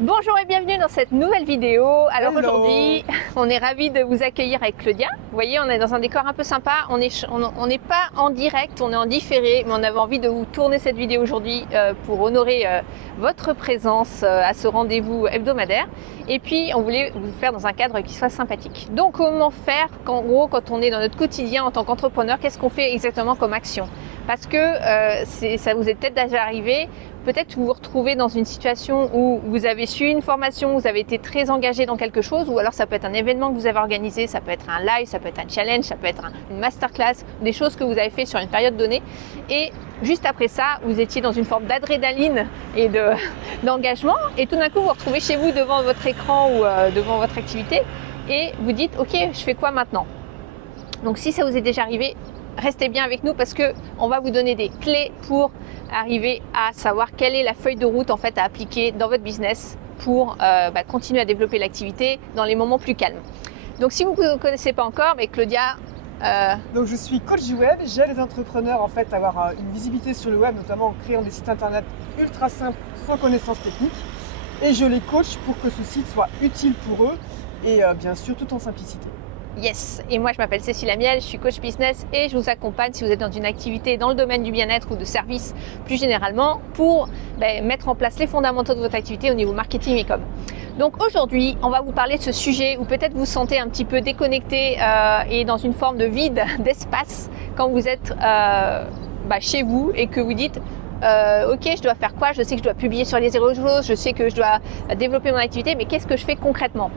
Bonjour et bienvenue dans cette nouvelle vidéo. Alors aujourd'hui, on est ravis de vous accueillir avec Claudia. Vous voyez, on est dans un décor un peu sympa. On n'est pas en direct, on est en différé, mais on avait envie de vous tourner cette vidéo aujourd'hui pour honorer votre présence à ce rendez-vous hebdomadaire. Et puis, on voulait vous faire dans un cadre qui soit sympathique. Donc, comment faire qu'en gros, quand on est dans notre quotidien en tant qu'entrepreneur, qu'est-ce qu'on fait exactement comme action? Parce que ça vous est peut-être déjà arrivé. Peut-être vous vous retrouvez dans une situation où vous avez suivi une formation, vous avez été très engagé dans quelque chose, ou alors ça peut être un événement que vous avez organisé, ça peut être un live, ça peut être un challenge, ça peut être une masterclass, des choses que vous avez fait sur une période donnée. Et juste après ça, vous étiez dans une forme d'adrénaline et d'engagement, et tout d'un coup vous vous retrouvez chez vous devant votre écran ou devant votre activité, et vous dites ok, je fais quoi maintenant? Donc si ça vous est déjà arrivé, restez bien avec nous parce que on va vous donner des clés pour arriver à savoir quelle est la feuille de route en fait à appliquer dans votre business pour continuer à développer l'activité dans les moments plus calmes. Donc si vous ne connaissez pas encore, mais Claudia, donc je suis coach du web, j'aide les entrepreneurs en fait à avoir une visibilité sur le web, notamment en créant des sites internet ultra simples sans connaissances techniques, et je les coach pour que ce site soit utile pour eux et bien sûr tout en simplicité. Yes, et moi je m'appelle Cécile Amiel, je suis coach business et je vous accompagne si vous êtes dans une activité dans le domaine du bien-être ou de service plus généralement pour mettre en place les fondamentaux de votre activité au niveau marketing et com. Donc aujourd'hui, on va vous parler de ce sujet où peut-être vous vous sentez un petit peu déconnecté et dans une forme de vide, d'espace quand vous êtes chez vous et que vous dites ok, je dois faire quoi? Je sais que je dois publier sur les réseaux, je sais que je dois développer mon activité, mais qu'est-ce que je fais concrètement?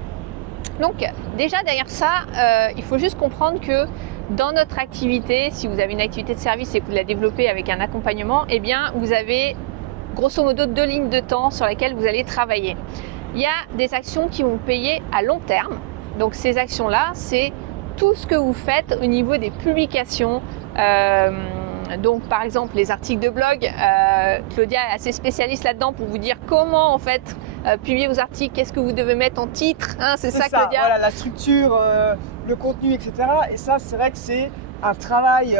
Donc déjà derrière ça, il faut juste comprendre que dans notre activité, si vous avez une activité de service et que vous la développez avec un accompagnement, eh bien vous avez grosso modo 2 lignes de temps sur lesquelles vous allez travailler. Il y a des actions qui vont payer à long terme. Donc ces actions-là, c'est tout ce que vous faites au niveau des publications. Donc par exemple les articles de blog, Claudia est assez spécialiste là-dedans pour vous dire comment en fait publier vos articles, qu'est-ce que vous devez mettre en titre, hein, c'est ça Claudia? Voilà, la structure, le contenu, etc. Et ça, c'est vrai que c'est un travail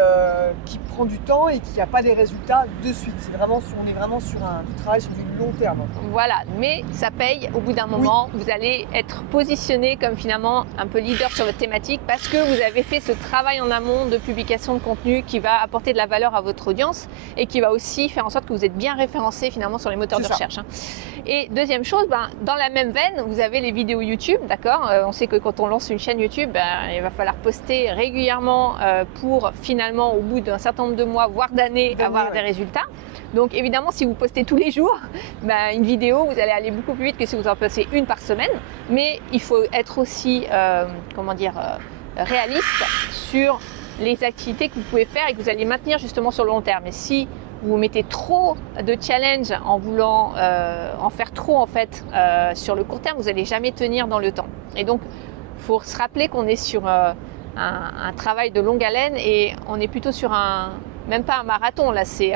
qui prend du temps et qui n'a pas des résultats de suite. On est vraiment sur du travail sur du long terme. Voilà, mais ça paye au bout d'un moment. Oui. Vous allez être positionné comme finalement un peu leader sur votre thématique parce que vous avez fait ce travail en amont de publication de contenu qui va apporter de la valeur à votre audience et qui va aussi faire en sorte que vous êtes bien référencé finalement sur les moteurs de recherche. Hein. Et deuxième chose, dans la même veine, vous avez les vidéos YouTube, d'accord? On sait que quand on lance une chaîne YouTube, il va falloir poster régulièrement pour finalement au bout d'un certain nombre de mois, voire d'années, avoir des résultats. Donc évidemment, si vous postez tous les jours une vidéo, vous allez aller beaucoup plus vite que si vous en postez une par semaine. Mais il faut être aussi, réaliste sur les activités que vous pouvez faire et que vous allez maintenir justement sur le long terme. Et si vous mettez trop de challenge en voulant en faire trop en fait sur le court terme, vous n'allez jamais tenir dans le temps. Et donc, il faut se rappeler qu'on est sur un travail de longue haleine et on est plutôt sur même pas un marathon là, c'est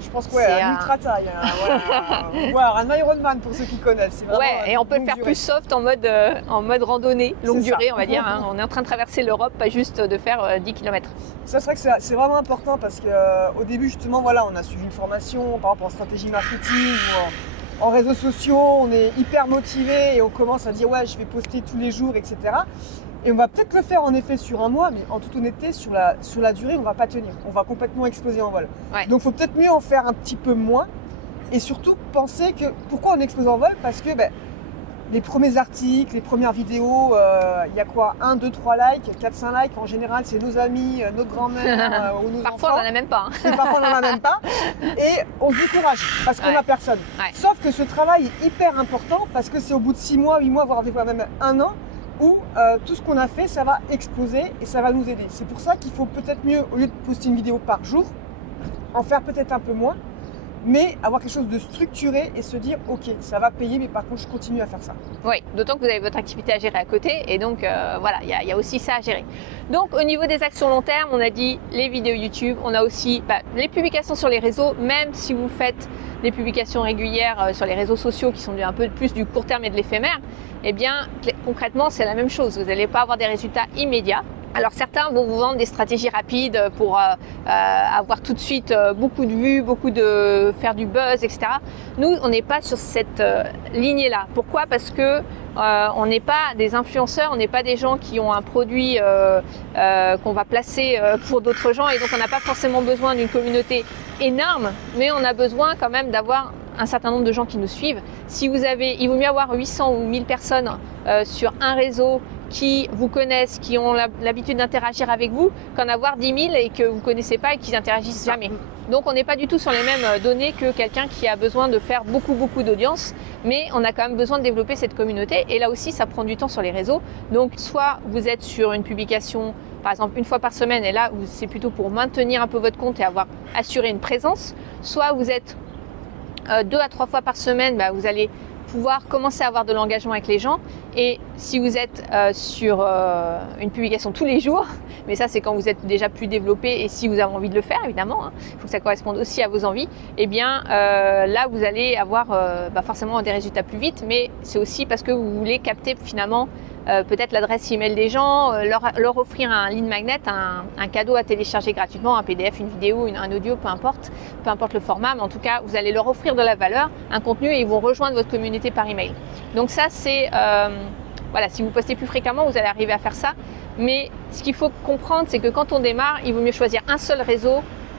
je pense que un ultra taille, un Ironman pour ceux qui connaissent. Et on peut le faire plus soft en mode randonnée, longue durée on va dire. Hein. On est en train de traverser l'Europe, pas juste de faire 10 km. Ça, c'est vrai que c'est vraiment important parce qu'au début justement, on a suivi une formation par rapport en stratégie marketing ou en réseaux sociaux, on est hyper motivé et on commence à dire je vais poster tous les jours, etc. Et on va peut-être le faire en effet sur un mois, mais en toute honnêteté, sur la durée, on ne va pas tenir. On va complètement exploser en vol. Ouais. Donc il faut peut-être mieux en faire un petit peu moins. Et surtout, penser que pourquoi on explose en vol? Parce que les premiers articles, les premières vidéos, il y a quoi? 1, 2, 3 likes, 4, 5 likes. En général, c'est nos amis, notre grand-mère ou nos Parfois, enfants. on n'en a même pas. Et parfois, on n'en a même pas. Et on se décourage parce qu'on n'a personne. Ouais. Sauf que ce travail est hyper important parce que c'est au bout de 6 mois, 8 mois, voire des fois même 1 an, où tout ce qu'on a fait, ça va exploser et ça va nous aider. C'est pour ça qu'il faut peut-être mieux, au lieu de poster une vidéo par jour, en faire peut-être un peu moins, mais avoir quelque chose de structuré et se dire ok, ça va payer, mais par contre je continue à faire ça. Oui, d'autant que vous avez votre activité à gérer à côté et donc il y a aussi ça à gérer. Donc au niveau des actions long terme, on a dit les vidéos YouTube, on a aussi les publications sur les réseaux, même si vous faites des publications régulières sur les réseaux sociaux qui sont un peu plus du court terme et de l'éphémère, eh bien concrètement c'est la même chose, vous n'allez pas avoir des résultats immédiats. Alors certains vont vous vendre des stratégies rapides pour avoir tout de suite beaucoup de vues, faire du buzz, etc. Nous, on n'est pas sur cette lignée-là. Pourquoi? Parce que on n'est pas des influenceurs, on n'est pas des gens qui ont un produit qu'on va placer pour d'autres gens, et donc on n'a pas forcément besoin d'une communauté énorme, mais on a besoin quand même d'avoir un certain nombre de gens qui nous suivent. Si vous avez, il vaut mieux avoir 800 ou 1000 personnes sur un réseau qui vous connaissent, qui ont l'habitude d'interagir avec vous, qu'en avoir 10 000 et que vous ne connaissez pas et qui n'interagissent jamais. Donc on n'est pas du tout sur les mêmes données que quelqu'un qui a besoin de faire beaucoup d'audience, mais on a quand même besoin de développer cette communauté, et là aussi ça prend du temps sur les réseaux. Donc soit vous êtes sur une publication par exemple une fois par semaine, et là c'est plutôt pour maintenir un peu votre compte et assurer une présence, soit vous êtes 2 à 3 fois par semaine, vous allez pouvoir commencer à avoir de l'engagement avec les gens. Et si vous êtes sur une publication tous les jours, mais ça c'est quand vous êtes déjà plus développé et si vous avez envie de le faire évidemment, il faut que ça corresponde aussi à vos envies, et bien là vous allez avoir forcément des résultats plus vite, mais c'est aussi parce que vous voulez capter finalement peut-être l'adresse email des gens, leur offrir un lead magnet, un cadeau à télécharger gratuitement, un PDF, une vidéo, un audio, peu importe le format, mais en tout cas vous allez leur offrir de la valeur, un contenu, et ils vont rejoindre votre communauté par email. Donc ça c'est voilà, si vous postez plus fréquemment, vous allez arriver à faire ça. Mais ce qu'il faut comprendre, c'est que quand on démarre, il vaut mieux choisir un seul réseau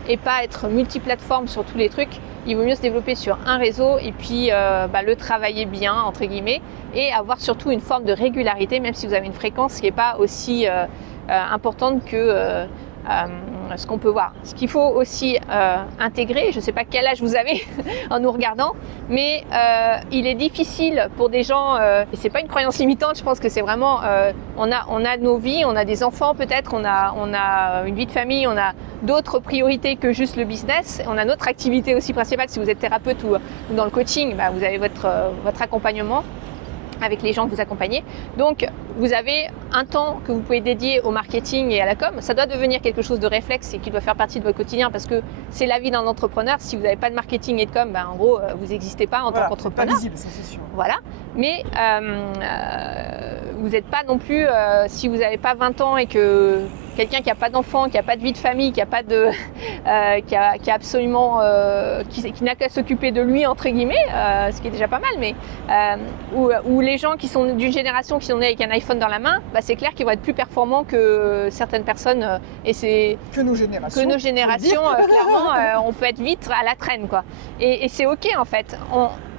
et pas être multiplateforme sur tous les trucs. Il vaut mieux se développer sur un réseau et puis le travailler bien, entre guillemets, et avoir surtout une forme de régularité, même si vous avez une fréquence qui n'est pas aussi importante que ce qu'on peut voir. Ce qu'il faut aussi intégrer, je ne sais pas quel âge vous avez en nous regardant, mais il est difficile pour des gens, et c'est pas une croyance limitante, je pense que c'est vraiment, on a nos vies, on a des enfants peut-être, on a une vie de famille, on a d'autres priorités que juste le business, on a notre activité aussi principale. Si vous êtes thérapeute ou dans le coaching, vous avez votre accompagnement avec les gens que vous accompagnez. Donc, vous avez un temps que vous pouvez dédier au marketing et à la com. Ça doit devenir quelque chose de réflexe et qui doit faire partie de votre quotidien, parce que c'est la vie d'un entrepreneur. Si vous n'avez pas de marketing et de com, en gros, vous n'existez pas en tant qu'entrepreneur. Pas visible, ça c'est sûr. Voilà. Mais vous n'êtes pas non plus, si vous n'avez pas 20 ans et que quelqu'un qui n'a pas d'enfant, qui n'a pas de vie de famille, qui a pas de, qui a absolument, qui n'a qu'à s'occuper de lui entre guillemets, ce qui est déjà pas mal, mais ou les gens qui sont d'une génération qui sont nés avec un iPhone dans la main, c'est clair qu'ils vont être plus performants que certaines personnes, et c'est que nos générations. Clairement, on peut être vite à la traîne, quoi. Et c'est ok en fait.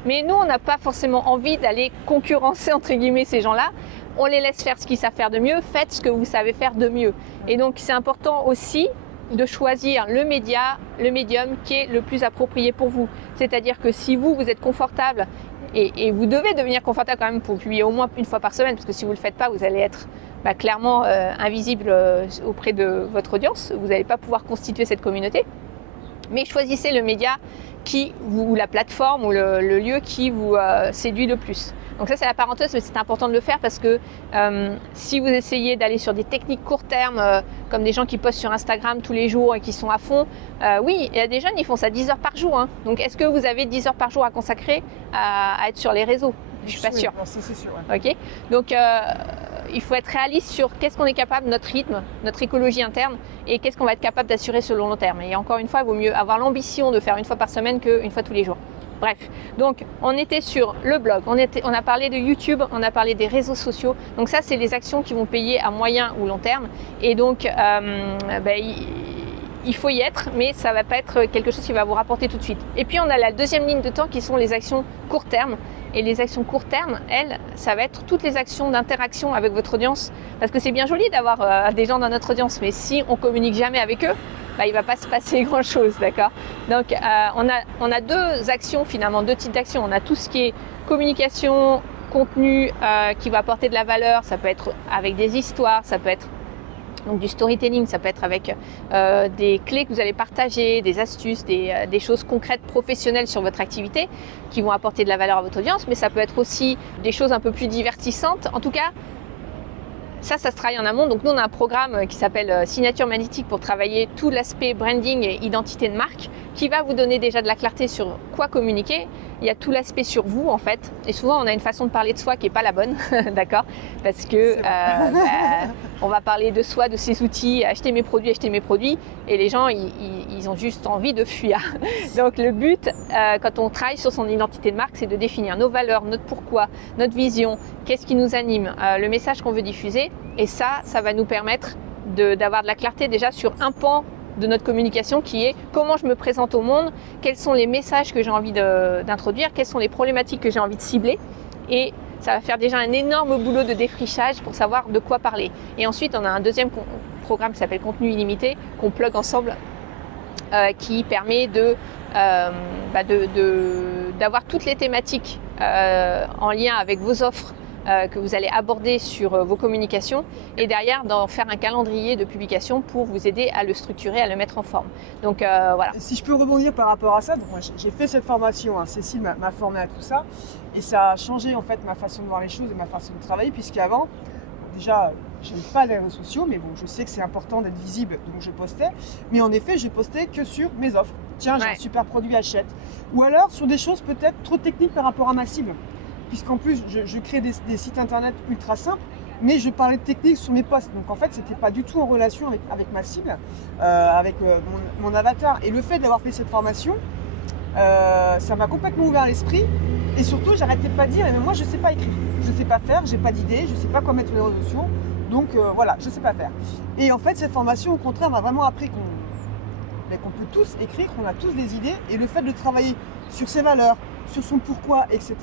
Mais nous, on n'a pas forcément envie d'aller concurrencer entre guillemets ces gens-là. On les laisse faire ce qu'ils savent faire de mieux. Faites ce que vous savez faire de mieux. Et donc, c'est important aussi de choisir le médium qui est le plus approprié pour vous. C'est-à-dire que si vous êtes confortable, et vous devez devenir confortable quand même pour publier au moins une fois par semaine, parce que si vous ne le faites pas, vous allez être clairement invisible auprès de votre audience. Vous n'allez pas pouvoir constituer cette communauté. Mais choisissez le média ou la plateforme ou le lieu qui vous séduit le plus. Donc ça c'est la parenthèse, mais c'est important de le faire parce que si vous essayez d'aller sur des techniques court terme, comme des gens qui postent sur Instagram tous les jours et qui sont à fond, oui, il y a des jeunes, ils font ça 10 heures par jour. Hein. Donc est-ce que vous avez 10 heures par jour à consacrer à être sur les réseaux? Je suis pas sûre. Non, c'est sûr. Ouais. Ok. Donc il faut être réaliste sur qu'est-ce qu'on est capable, notre rythme, notre écologie interne, et qu'est-ce qu'on va être capable d'assurer sur le long terme. Et encore une fois, il vaut mieux avoir l'ambition de faire une fois par semaine qu'une fois tous les jours. Bref, donc on était sur le blog, on a parlé de YouTube, on a parlé des réseaux sociaux. Donc ça, c'est les actions qui vont payer à moyen ou long terme. Et donc, il faut y être, mais ça ne va pas être quelque chose qui va vous rapporter tout de suite. Et puis, on a la deuxième ligne de temps qui sont les actions court terme. Et les actions court terme, elles, ça va être toutes les actions d'interaction avec votre audience. Parce que c'est bien joli d'avoir des gens dans notre audience, mais si on communique jamais avec eux, il ne va pas se passer grand-chose, d'accord? Donc, on a deux actions finalement, deux types d'actions. On a tout ce qui est communication, contenu qui va apporter de la valeur. Ça peut être avec des histoires, ça peut être donc du storytelling, ça peut être avec des clés que vous allez partager, des astuces, des choses concrètes, professionnelles sur votre activité qui vont apporter de la valeur à votre audience, mais ça peut être aussi des choses un peu plus divertissantes. En tout cas, ça se travaille en amont. Donc nous, on a un programme qui s'appelle Signature Magnétique pour travailler tout l'aspect branding et identité de marque, qui va vous donner déjà de la clarté sur quoi communiquer. Il y a tout l'aspect sur vous en fait. Et souvent on a une façon de parler de soi qui n'est pas la bonne, d'accord? Parce que on va parler de soi, de ses outils, acheter mes produits, et les gens ils ont juste envie de fuir. Donc le but quand on travaille sur son identité de marque, c'est de définir nos valeurs, notre pourquoi, notre vision, qu'est-ce qui nous anime, le message qu'on veut diffuser. Et ça va nous permettre d'avoir de la clarté déjà sur un pan de notre communication qui est comment je me présente au monde, quels sont les messages que j'ai envie d'introduire, quelles sont les problématiques que j'ai envie de cibler, et ça va faire déjà un énorme boulot de défrichage pour savoir de quoi parler. Et ensuite on a un deuxième programme qui s'appelle Contenu illimité qu'on plug ensemble qui permet d'avoir toutes les thématiques en lien avec vos offres que vous allez aborder sur vos communications, et derrière d'en faire un calendrier de publication pour vous aider à le structurer, à le mettre en forme. Donc voilà. Si je peux rebondir par rapport à ça, donc moi j'ai fait cette formation, hein, Cécile m'a formé à tout ça, et ça a changé en fait ma façon de voir les choses et ma façon de travailler, puisqu'avant, déjà je n'aime pas les réseaux sociaux, mais bon, je sais que c'est important d'être visible, donc je postais, mais en effet je postais que sur mes offres. Tiens, j'ai un super produit, achète. Ou alors sur des choses peut-être trop techniques par rapport à ma cible. Puisqu'en plus, je crée des sites internet ultra simples, mais je parlais de technique sur mes posts. Donc en fait, c'était pas du tout en relation avec ma cible, avec mon avatar. Et le fait d'avoir fait cette formation, ça m'a complètement ouvert l'esprit. Et surtout, j'arrêtais pas de dire, mais moi, je sais pas écrire. Je sais pas faire, j'ai pas d'idée, je sais pas quoi mettre sur les réseaux sociaux. Donc voilà, je sais pas faire. Et en fait, cette formation, au contraire, m'a vraiment appris qu'on peut tous écrire, qu'on a tous des idées. Et le fait de travailler sur ses valeurs, sur son pourquoi, etc.,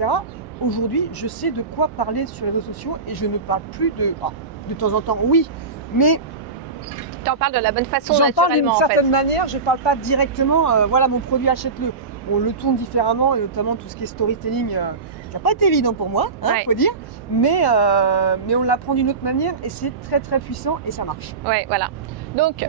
aujourd'hui, je sais de quoi parler sur les réseaux sociaux et je ne parle plus de temps en temps, oui, mais tu en parles de la bonne façon, j'en parle d'une naturellement, certaine manière. Je ne parle pas directement, voilà mon produit, achète-le. On le tourne différemment, et notamment tout ce qui est storytelling, qui n'a pas été évident pour moi, faut dire, mais on l'apprend d'une autre manière et c'est très très puissant et ça marche. Ouais, voilà. Donc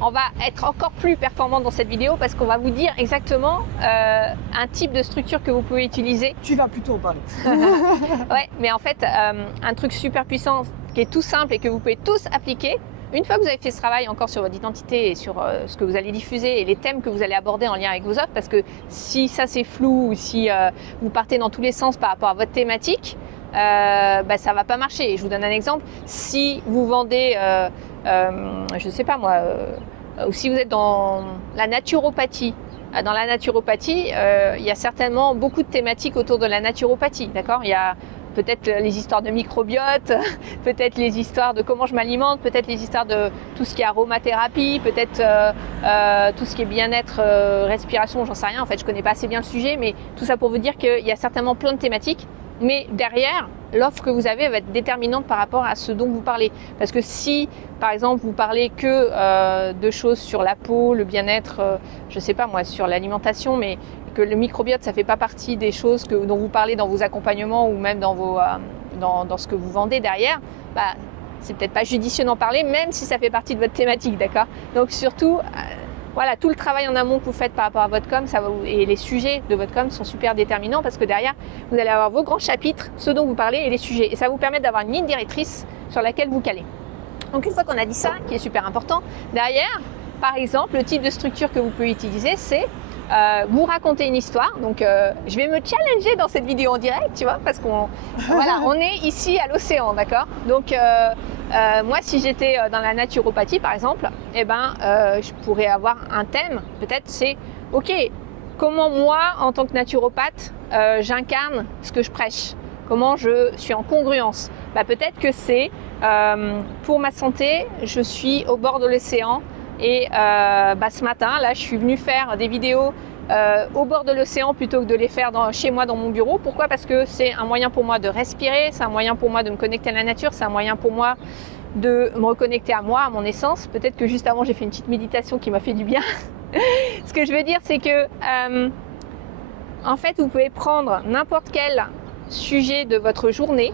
on va être encore plus performant dans cette vidéo parce qu'on va vous dire exactement un type de structure que vous pouvez utiliser. Tu vas plutôt en parler. Ouais, mais en fait, un truc super puissant qui est tout simple et que vous pouvez tous appliquer. Une fois que vous avez fait ce travail encore sur votre identité et sur ce que vous allez diffuser et les thèmes que vous allez aborder en lien avec vos offres, parce que si ça c'est flou ou si vous partez dans tous les sens par rapport à votre thématique, ça va pas marcher. Je vous donne un exemple. Si vous vendez, je sais pas moi, ou si vous êtes dans la naturopathie, il y a certainement beaucoup de thématiques autour de la naturopathie, d'accord? Il y a peut-être les histoires de microbiote, peut-être les histoires de comment je m'alimente, peut-être les histoires de tout ce qui est aromathérapie, peut-être tout ce qui est bien-être, respiration, j'en sais rien. En fait, je connais pas assez bien le sujet, mais tout ça pour vous dire qu'il y a certainement plein de thématiques. Mais derrière, l'offre que vous avez va être déterminante par rapport à ce dont vous parlez. Parce que si, par exemple, vous parlez que de choses sur la peau, le bien-être, je sais pas moi, sur l'alimentation, mais que le microbiote, ça fait pas partie des choses dont vous parlez dans vos accompagnements ou même dans ce que vous vendez derrière, c'est peut-être pas judicieux d'en parler, même si ça fait partie de votre thématique, d'accord? Donc surtout, voilà, tout le travail en amont que vous faites par rapport à votre com, et les sujets de votre com sont super déterminants parce que derrière, vous allez avoir vos grands chapitres, ce dont vous parlez et les sujets. Et ça vous permet d'avoir une ligne directrice sur laquelle vous calez. Donc une fois qu'on a dit ça, qui est super important, derrière, par exemple, le type de structure que vous pouvez utiliser, c'est vous raconter une histoire. Donc je vais me challenger dans cette vidéo en direct, tu vois, parce qu'on on est ici à l'océan, d'accord? Donc moi, si j'étais dans la naturopathie, par exemple, je pourrais avoir un thème. Peut-être c'est, ok, comment moi, en tant que naturopathe, j'incarne ce que je prêche. Comment je suis en congruence. Peut-être que c'est pour ma santé, je suis au bord de l'océan. Et ce matin, là, je suis venue faire des vidéos au bord de l'océan plutôt que de les faire chez moi dans mon bureau. Pourquoi? Parce que c'est un moyen pour moi de respirer, c'est un moyen pour moi de me connecter à la nature, c'est un moyen pour moi de me reconnecter à moi, à mon essence. Peut-être que juste avant, j'ai fait une petite méditation qui m'a fait du bien. Ce que je veux dire, c'est que en fait, vous pouvez prendre n'importe quel sujet de votre journée,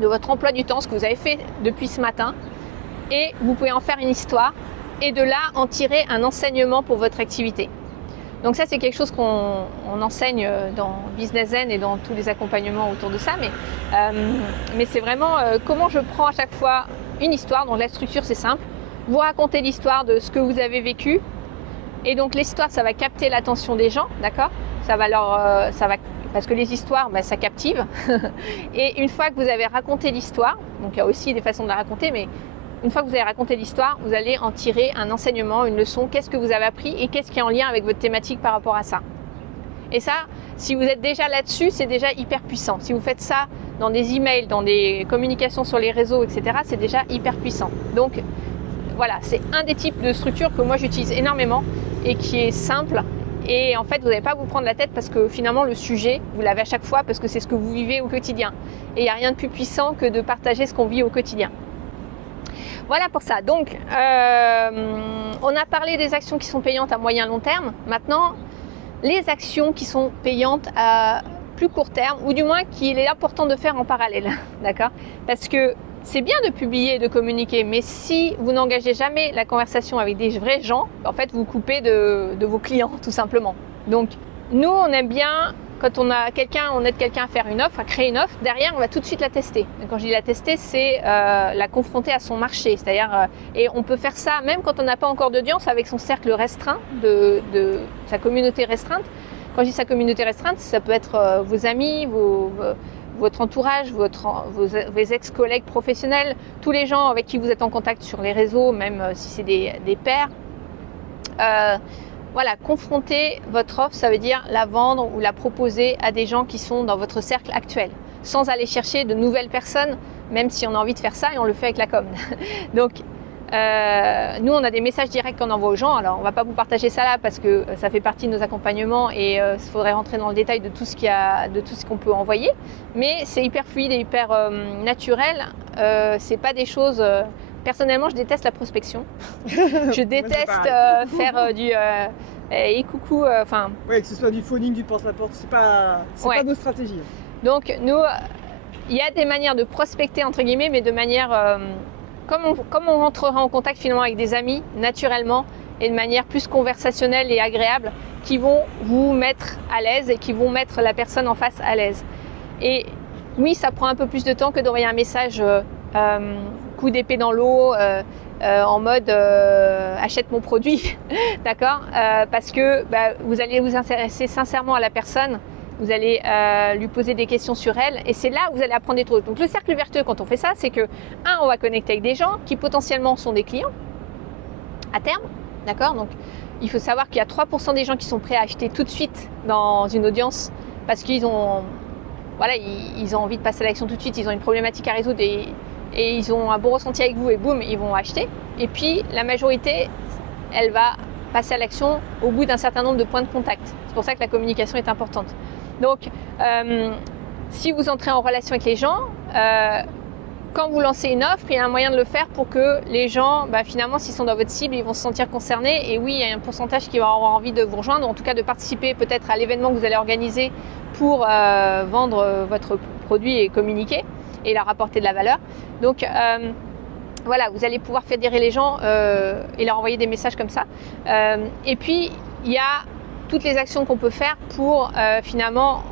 de votre emploi du temps, ce que vous avez fait depuis ce matin, et vous pouvez en faire une histoire. Et de là, en tirer un enseignement pour votre activité. Donc ça, c'est quelque chose qu'on enseigne dans Business Zen et dans tous les accompagnements autour de ça. Mais c'est vraiment comment je prends à chaque fois une histoire. Donc la structure, c'est simple. Vous racontez l'histoire de ce que vous avez vécu. Et donc l'histoire, ça va capter l'attention des gens, d'accord? Parce que les histoires, ça captive. Et une fois que vous avez raconté l'histoire, donc il y a aussi des façons de la raconter, mais une fois que vous avez raconté l'histoire, vous allez en tirer un enseignement, une leçon. Qu'est-ce que vous avez appris et qu'est-ce qui est en lien avec votre thématique par rapport à ça? Et ça, si vous êtes déjà là-dessus, c'est déjà hyper puissant. Si vous faites ça dans des emails, dans des communications sur les réseaux, etc., c'est déjà hyper puissant. Donc voilà, c'est un des types de structures que moi j'utilise énormément et qui est simple. Et en fait, vous n'allez pas à vous prendre la tête parce que finalement, le sujet, vous l'avez à chaque fois parce que c'est ce que vous vivez au quotidien. Et il n'y a rien de plus puissant que de partager ce qu'on vit au quotidien. Voilà pour ça. Donc, on a parlé des actions qui sont payantes à moyen long terme. Maintenant, les actions qui sont payantes à plus court terme, ou du moins qu'il est important de faire en parallèle. D'accord? Parce que c'est bien de publier et de communiquer, mais si vous n'engagez jamais la conversation avec des vrais gens, en fait, vous coupez de vos clients, tout simplement. Donc, nous, on aime bien, quand on aide quelqu'un à faire une offre, à créer une offre, derrière, on va tout de suite la tester. Et quand je dis la tester, c'est la confronter à son marché. C'est-à-dire, et on peut faire ça même quand on n'a pas encore d'audience, avec son cercle restreint, de sa communauté restreinte. Quand je dis sa communauté restreinte, ça peut être vos amis, votre entourage, vos ex-collègues professionnels, tous les gens avec qui vous êtes en contact sur les réseaux, même si c'est des pairs. Voilà, confronter votre offre, ça veut dire la vendre ou la proposer à des gens qui sont dans votre cercle actuel, sans aller chercher de nouvelles personnes, même si on a envie de faire ça et on le fait avec la com. Donc, nous, on a des messages directs qu'on envoie aux gens. Alors, on va pas vous partager ça là parce que ça fait partie de nos accompagnements et il faudrait rentrer dans le détail de tout ce qu'on peut envoyer. Mais c'est hyper fluide et hyper naturel. C'est pas des choses. Personnellement, je déteste la prospection. Je déteste faire du et coucou. Oui, que ce soit du phoning, du porte-à-porte, c'est pas nos stratégies. Donc, nous, il y a des manières de prospecter entre guillemets, mais de manière comme on rentrera en contact finalement avec des amis naturellement et de manière plus conversationnelle et agréable qui vont vous mettre à l'aise et qui vont mettre la personne en face à l'aise. Et oui, ça prend un peu plus de temps que d'envoyer un message coup d'épée dans l'eau en mode achète mon produit, d'accord, parce que vous allez vous intéresser sincèrement à la personne. Vous allez lui poser des questions sur elle et c'est là où vous allez apprendre des trucs. Donc le cercle vertueux quand on fait ça, c'est que on va connecter avec des gens qui potentiellement sont des clients à terme, d'accord. Donc il faut savoir qu'il y a 3% des gens qui sont prêts à acheter tout de suite dans une audience parce qu'ils ont, ils ont envie de passer à l'action tout de suite, ils ont une problématique à résoudre et ils ont un bon ressenti avec vous et boum, ils vont acheter. Et puis la majorité, elle va passer à l'action au bout d'un certain nombre de points de contact. C'est pour ça que la communication est importante. Donc, si vous entrez en relation avec les gens, quand vous lancez une offre, il y a un moyen de le faire pour que les gens, finalement, s'ils sont dans votre cible, ils vont se sentir concernés. Et oui, il y a un pourcentage qui va avoir envie de vous rejoindre, en tout cas de participer peut-être à l'événement que vous allez organiser pour vendre votre produit et communiquer et leur apporter de la valeur. Donc, voilà, vous allez pouvoir fédérer les gens et leur envoyer des messages comme ça. Et puis, il y a toutes les actions qu'on peut faire pour finalement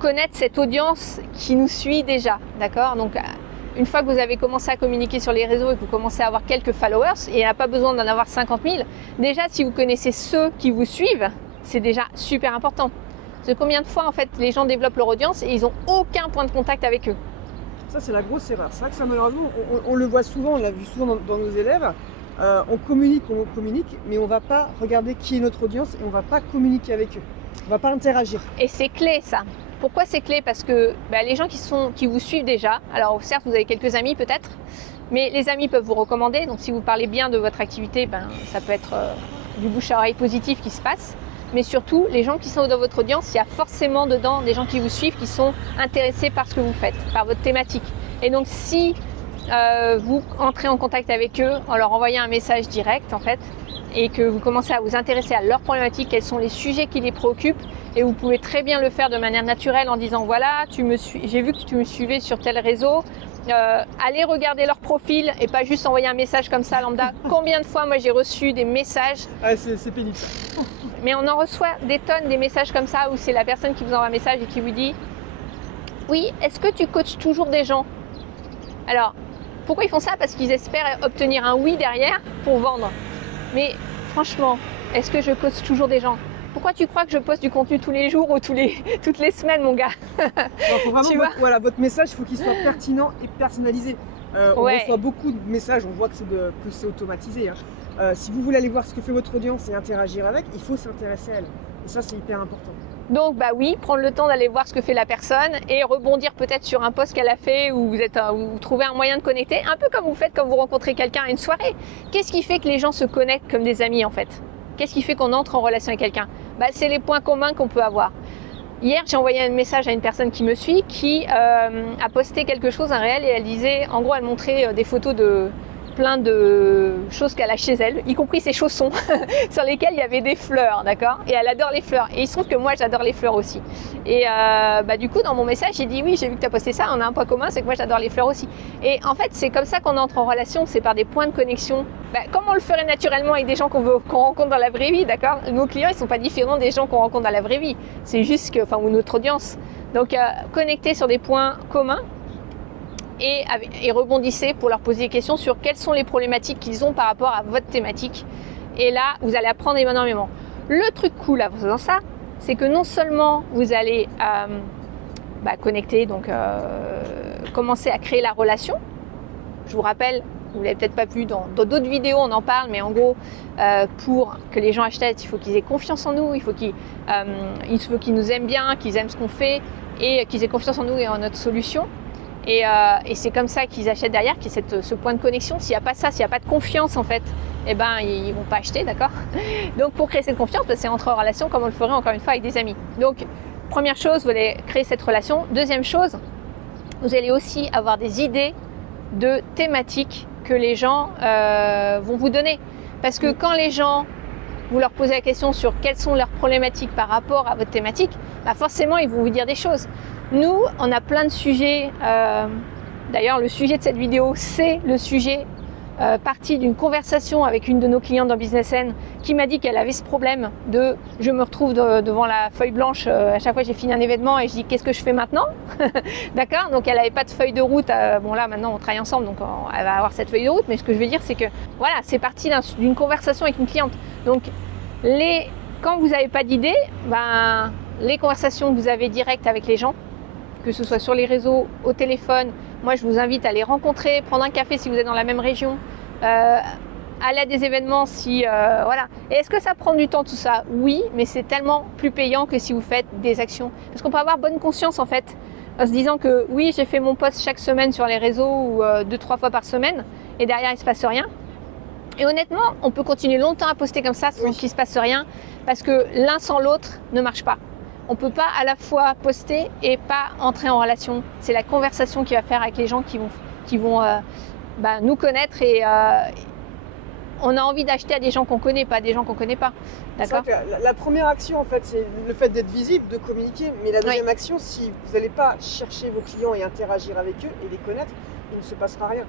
connaître cette audience qui nous suit déjà, d'accord? Donc, une fois que vous avez commencé à communiquer sur les réseaux et que vous commencez à avoir quelques followers, et il n'y a pas besoin d'en avoir 50 000, déjà, si vous connaissez ceux qui vous suivent, c'est déjà super important. Parce que combien de fois, en fait, les gens développent leur audience et ils n'ont aucun point de contact avec eux? Ça, c'est la grosse erreur. C'est vrai que ça, malheureusement, on le voit souvent, on l'a vu souvent dans nos élèves. On communique, mais on ne va pas regarder qui est notre audience et on ne va pas communiquer avec eux. On ne va pas interagir. Et c'est clé, ça. Pourquoi c'est clé? Parce que les gens qui vous suivent déjà, alors certes, vous avez quelques amis peut-être, mais les amis peuvent vous recommander. Donc, si vous parlez bien de votre activité, ça peut être du bouche à oreille positif qui se passe. Mais surtout, les gens qui sont dans votre audience, il y a forcément dedans des gens qui vous suivent, qui sont intéressés par ce que vous faites, par votre thématique. Et donc, si vous entrez en contact avec eux en leur envoyant un message direct, en fait, et que vous commencez à vous intéresser à leurs problématiques, quels sont les sujets qui les préoccupent, et vous pouvez très bien le faire de manière naturelle en disant voilà, j'ai vu que tu me suivais sur tel réseau, allez regarder leur profil et pas juste envoyer un message comme ça lambda. Combien de fois moi j'ai reçu des messages, c'est pénible. mais on en reçoit des tonnes, des messages comme ça où c'est la personne qui vous envoie un message et qui vous dit oui, est-ce que tu coaches toujours des gens? Alors pourquoi ils font ça? Parce qu'ils espèrent obtenir un oui derrière pour vendre. Mais franchement, Est-ce que je coach toujours des gens? Pourquoi tu crois que je poste du contenu tous les jours ou toutes les semaines, mon gars? Faut vraiment voilà, votre message, il faut qu'il soit pertinent et personnalisé. On reçoit beaucoup de messages, on voit que c'est automatisé. Hein. Si vous voulez aller voir ce que fait votre audience et interagir avec, il faut s'intéresser à elle. Et ça, c'est hyper important. Donc bah oui, prendre le temps d'aller voir ce que fait la personne et rebondir peut-être sur un post qu'elle a fait ou vous trouvez un moyen de connecter, un peu comme vous faites quand vous rencontrez quelqu'un à une soirée. Qu'est-ce qui fait que les gens se connectent comme des amis en fait? Qu'est-ce qui fait qu'on entre en relation avec quelqu'un? C'est les points communs qu'on peut avoir. Hier, j'ai envoyé un message à une personne qui me suit qui a posté quelque chose, un réel, et elle disait, en gros, elle montrait des photos de plein de choses qu'elle a chez elle, y compris ses chaussons sur lesquels il y avait des fleurs, d'accord? Et elle adore les fleurs. Et il se trouve que moi, j'adore les fleurs aussi. Et du coup, dans mon message, j'ai dit oui, j'ai vu que tu as posté ça, on a un point commun, c'est que moi, j'adore les fleurs aussi. Et en fait, c'est comme ça qu'on entre en relation, c'est par des points de connexion. Comme on le ferait naturellement avec des gens qu'on rencontre dans la vraie vie, d'accord? Nos clients, ils sont pas différents des gens qu'on rencontre dans la vraie vie. C'est juste que, ou notre audience. Donc, connecter sur des points communs. Et rebondissez pour leur poser des questions sur quelles sont les problématiques qu'ils ont par rapport à votre thématique. Et là, vous allez apprendre énormément. Le truc cool à faisant ça, c'est que non seulement vous allez connecter, donc commencer à créer la relation. Je vous rappelle, vous ne l'avez peut-être pas vu dans d'autres vidéos, on en parle, mais en gros, pour que les gens achètent, il faut qu'ils aient confiance en nous, il faut qu'ils nous aiment bien, qu'ils aiment ce qu'on fait et qu'ils aient confiance en nous et en notre solution. Et c'est comme ça qu'ils achètent derrière, qu'il y a ce point de connexion. S'il n'y a pas ça, s'il n'y a pas de confiance en fait, ils ne vont pas acheter, d'accord? Donc pour créer cette confiance, c'est entrer en relation comme on le ferait encore une fois avec des amis. Donc première chose, vous allez créer cette relation. Deuxième chose, vous allez aussi avoir des idées de thématiques que les gens vont vous donner. Parce que quand les gens, vous leur posez la question sur quelles sont leurs problématiques par rapport à votre thématique, forcément ils vont vous dire des choses. Nous, on a plein de sujets. D'ailleurs, le sujet de cette vidéo, c'est le sujet parti d'une conversation avec une de nos clientes dans Business N qui m'a dit qu'elle avait ce problème de je me retrouve devant la feuille blanche à chaque fois que j'ai fini un événement et je dis qu'est-ce que je fais maintenant? D'accord? Donc elle n'avait pas de feuille de route. Bon là maintenant on travaille ensemble donc elle va avoir cette feuille de route, mais ce que je veux dire c'est que voilà, c'est parti d'une conversation avec une cliente. Donc quand vous n'avez pas d'idée, les conversations que vous avez directes avec les gens, que ce soit sur les réseaux, au téléphone, moi je vous invite à les rencontrer, prendre un café si vous êtes dans la même région, aller à des événements si voilà. Et est-ce que ça prend du temps tout ça? Oui, mais c'est tellement plus payant que si vous faites des actions. Parce qu'on peut avoir bonne conscience en fait, en se disant que oui, j'ai fait mon post chaque semaine sur les réseaux ou 2-3 fois par semaine et derrière il se passe rien. Et honnêtement, on peut continuer longtemps à poster comme ça sans qu'il se passe rien parce que l'un sans l'autre ne marche pas. On ne peut pas à la fois poster et pas entrer en relation. C'est la conversation qui va faire avec les gens qui vont nous connaître et on a envie d'acheter à des gens qu'on connaît, pas à des gens qu'on connaît pas. D'accord ? La première action, en fait, c'est le fait d'être visible, de communiquer. Mais la deuxième action, si vous n'allez pas chercher vos clients et interagir avec eux et les connaître, il ne se passera rien.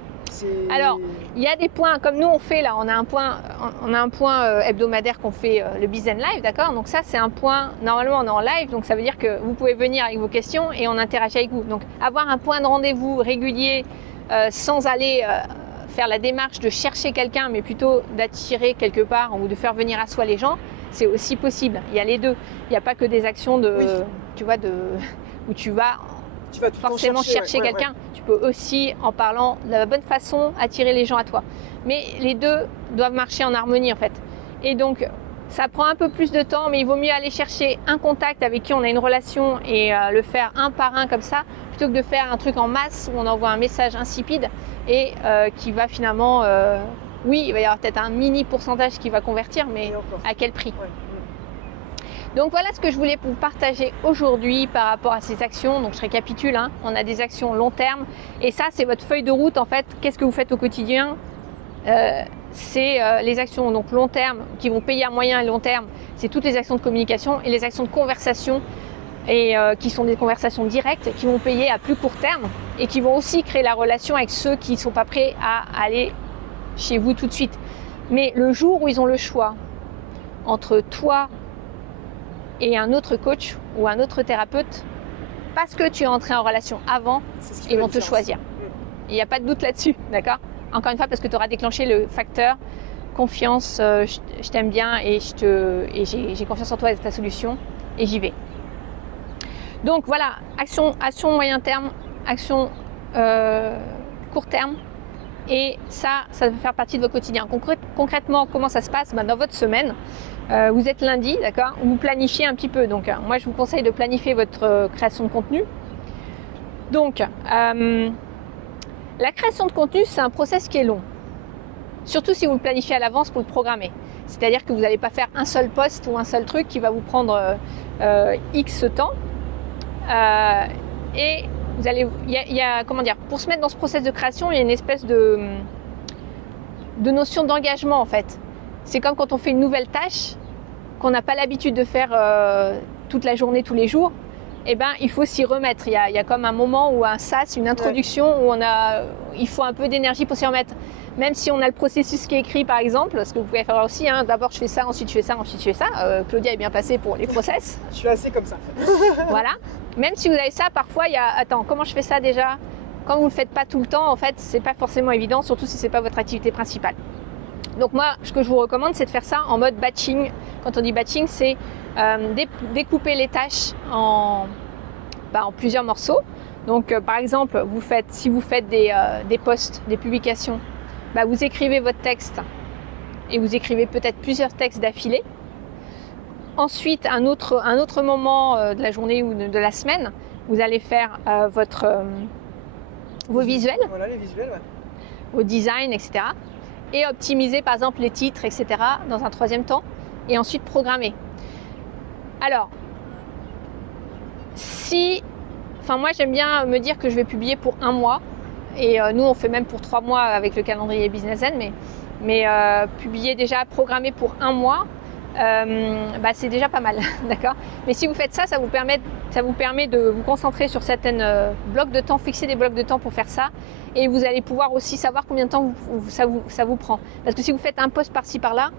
Alors, il y a des points, comme nous on fait là, on a un point hebdomadaire qu'on fait le Business Live, d'accord? Donc ça c'est un point, normalement on est en live, donc ça veut dire que vous pouvez venir avec vos questions et on interagit avec vous. Donc avoir un point de rendez-vous régulier sans aller faire la démarche de chercher quelqu'un, mais plutôt d'attirer quelque part ou de faire venir à soi les gens, c'est aussi possible. Il y a les deux. Il n'y a pas que des actions où tu vas forcément chercher quelqu'un. Tu peux aussi, en parlant de la bonne façon, attirer les gens à toi. Mais les deux doivent marcher en harmonie en fait. Et donc, ça prend un peu plus de temps, mais il vaut mieux aller chercher un contact avec qui on a une relation et le faire un par un comme ça, plutôt que de faire un truc en masse où on envoie un message insipide et qui va finalement... oui, il va y avoir peut-être un mini pourcentage qui va convertir, mais à quel prix ? Donc voilà ce que je voulais vous partager aujourd'hui par rapport à ces actions. Donc je récapitule, on a des actions long terme et ça c'est votre feuille de route en fait. Qu'est-ce que vous faites au quotidien? C'est les actions donc long terme qui vont payer à moyen et long terme. C'est toutes les actions de communication et les actions de conversation et qui sont des conversations directes qui vont payer à plus court terme et qui vont aussi créer la relation avec ceux qui ne sont pas prêts à aller chez vous tout de suite. Mais le jour où ils ont le choix entre toi et un autre coach ou un autre thérapeute, parce que tu es entré en relation avant, ils vont te choisir. Il n'y a pas de doute là-dessus, d'accord? Encore une fois, parce que tu auras déclenché le facteur confiance, je t'aime bien et j'ai confiance en toi et ta solution et j'y vais. Donc voilà, action moyen terme, action court terme. Et ça va faire partie de votre quotidien. Concrètement, comment ça se passe? Dans votre semaine, vous êtes lundi, d'accord? Vous planifiez un petit peu. Donc, moi, je vous conseille de planifier votre création de contenu. Donc, la création de contenu, c'est un process qui est long. Surtout si vous le planifiez à l'avance pour le programmer. C'est-à-dire que vous n'allez pas faire un seul post ou un seul truc qui va vous prendre X temps. Et vous allez, comment dire, pour se mettre dans ce process de création, il y a une espèce de notion d'engagement en fait. C'est comme quand on fait une nouvelle tâche qu'on n'a pas l'habitude de faire toute la journée, tous les jours. Eh ben, il faut s'y remettre. Il y a comme un moment ou un sas, une introduction où il faut un peu d'énergie pour s'y remettre. Même si on a le processus qui est écrit par exemple, ce que vous pouvez faire aussi, hein, d'abord je fais ça, ensuite je fais ça, ensuite je fais ça. Claudia est bien passée pour les process. Je suis assez comme ça. Voilà. Même si vous avez ça, parfois il y a, attends, comment je fais ça déjà? Quand vous ne le faites pas tout le temps, en fait, c'est pas forcément évident, surtout si c'est pas votre activité principale. Donc moi, ce que je vous recommande, c'est de faire ça en mode batching. Quand on dit batching, c'est découper les tâches en plusieurs morceaux. Donc par exemple, si vous faites des posts, des publications, vous écrivez votre texte et vous écrivez peut-être plusieurs textes d'affilée. Ensuite, un autre moment de la journée ou de la semaine, vous allez faire vos visuels, voilà, les visuels, ouais. vos designs, etc. Et optimiser par exemple les titres, etc. dans un troisième temps. Et ensuite programmer. Alors, moi j'aime bien me dire que je vais publier pour 1 mois. Et nous on fait même pour 3 mois avec le calendrier Business Zen. Mais publier déjà, programmer pour 1 mois, c'est déjà pas mal, d'accord? Mais si vous faites ça, ça vous permet de vous concentrer sur certaines blocs de temps, fixer des blocs de temps pour faire ça, et vous allez pouvoir aussi savoir combien de temps ça vous prend. Parce que si vous faites un post par-ci par-là,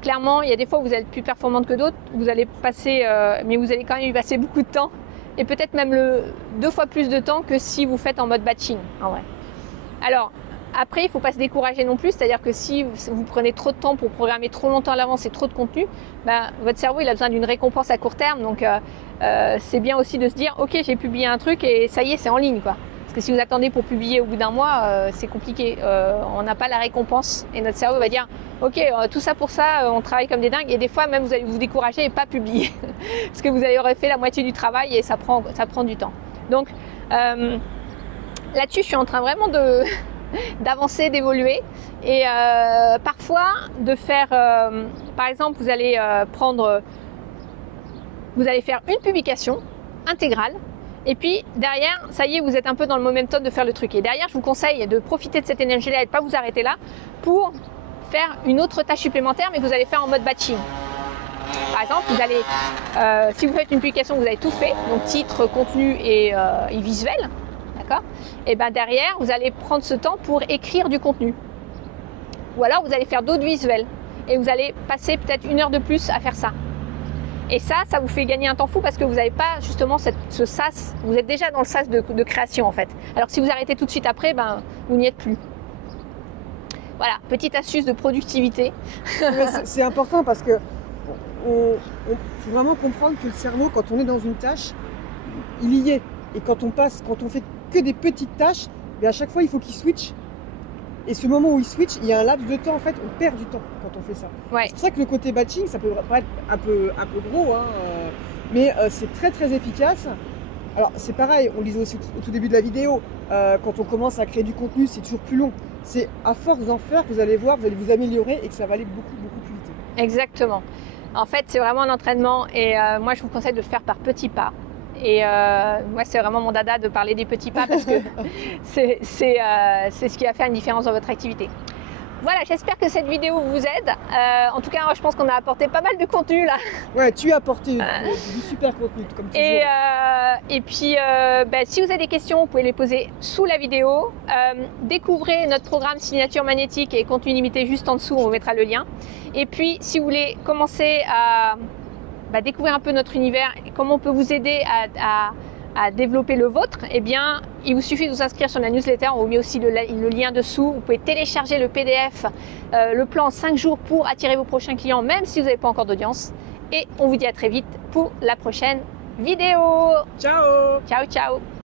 clairement, il y a des fois où vous êtes plus performante que d'autres, vous allez passer, mais vous allez quand même y passer beaucoup de temps, et peut-être même 2 fois plus de temps que si vous faites en mode batching, en vrai. Alors, après, il ne faut pas se décourager non plus, c'est-à-dire que si vous prenez trop de temps pour programmer trop longtemps à l'avance et trop de contenu, votre cerveau il a besoin d'une récompense à court terme. Donc c'est bien aussi de se dire, ok, j'ai publié un truc et ça y est, c'est en ligne, quoi. Parce que si vous attendez pour publier au bout d'un mois, c'est compliqué. On n'a pas la récompense et notre cerveau va dire, ok, tout ça pour ça, on travaille comme des dingues. Et des fois même vous allez vous décourager et pas publier parce que vous aurez fait la moitié du travail et ça prend du temps. Donc là-dessus, je suis en train vraiment d'avancer, d'évoluer et parfois de faire, par exemple, vous allez faire une publication intégrale et puis derrière, ça y est, vous êtes un peu dans le momentum de faire le truc. Et derrière, je vous conseille de profiter de cette énergie-là et de ne pas vous arrêter là pour faire une autre tâche supplémentaire, mais que vous allez faire en mode batching. Par exemple, vous allez, si vous faites une publication, vous avez tout fait, donc titre, contenu et visuel. Et derrière, vous allez prendre ce temps pour écrire du contenu. Ou alors, vous allez faire d'autres visuels. Et vous allez passer peut-être 1 heure de plus à faire ça. Et ça vous fait gagner un temps fou parce que vous n'avez pas justement ce sas. Vous êtes déjà dans le sas de création en fait. Alors que si vous arrêtez tout de suite après, vous n'y êtes plus. Voilà, petite astuce de productivité. C'est important parce que faut vraiment comprendre que le cerveau, quand on est dans une tâche, il y est. Et quand on fait que des petites tâches, à chaque fois il faut qu'il switch. Et ce moment où il switch, il y a un laps de temps, en fait, on perd du temps quand on fait ça. Ouais. C'est pour ça que le côté batching, ça peut paraître un peu gros, hein, mais c'est très très efficace. Alors c'est pareil, on le disait aussi au tout début de la vidéo, quand on commence à créer du contenu, c'est toujours plus long. C'est à force d'en faire que vous allez voir, vous allez vous améliorer et que ça va aller beaucoup plus vite. Exactement. En fait, c'est vraiment un entraînement et moi je vous conseille de le faire par petits pas. Et moi, c'est vraiment mon dada de parler des petits pas parce que c'est ce qui va faire une différence dans votre activité. Voilà, j'espère que cette vidéo vous aide. En tout cas, je pense qu'on a apporté pas mal de contenu là. Ouais, tu as apporté du super contenu, comme toujours. Et puis, si vous avez des questions, vous pouvez les poser sous la vidéo. Découvrez notre programme Signature Magnétique et Contenu Limité juste en dessous, on vous mettra le lien. Et puis, si vous voulez commencer à découvrir un peu notre univers et comment on peut vous aider à développer le vôtre, eh bien, il vous suffit de vous inscrire sur la newsletter. On vous met aussi le lien dessous. Vous pouvez télécharger le PDF, le plan 5 jours pour attirer vos prochains clients, même si vous n'avez pas encore d'audience. Et on vous dit à très vite pour la prochaine vidéo. Ciao! Ciao, ciao!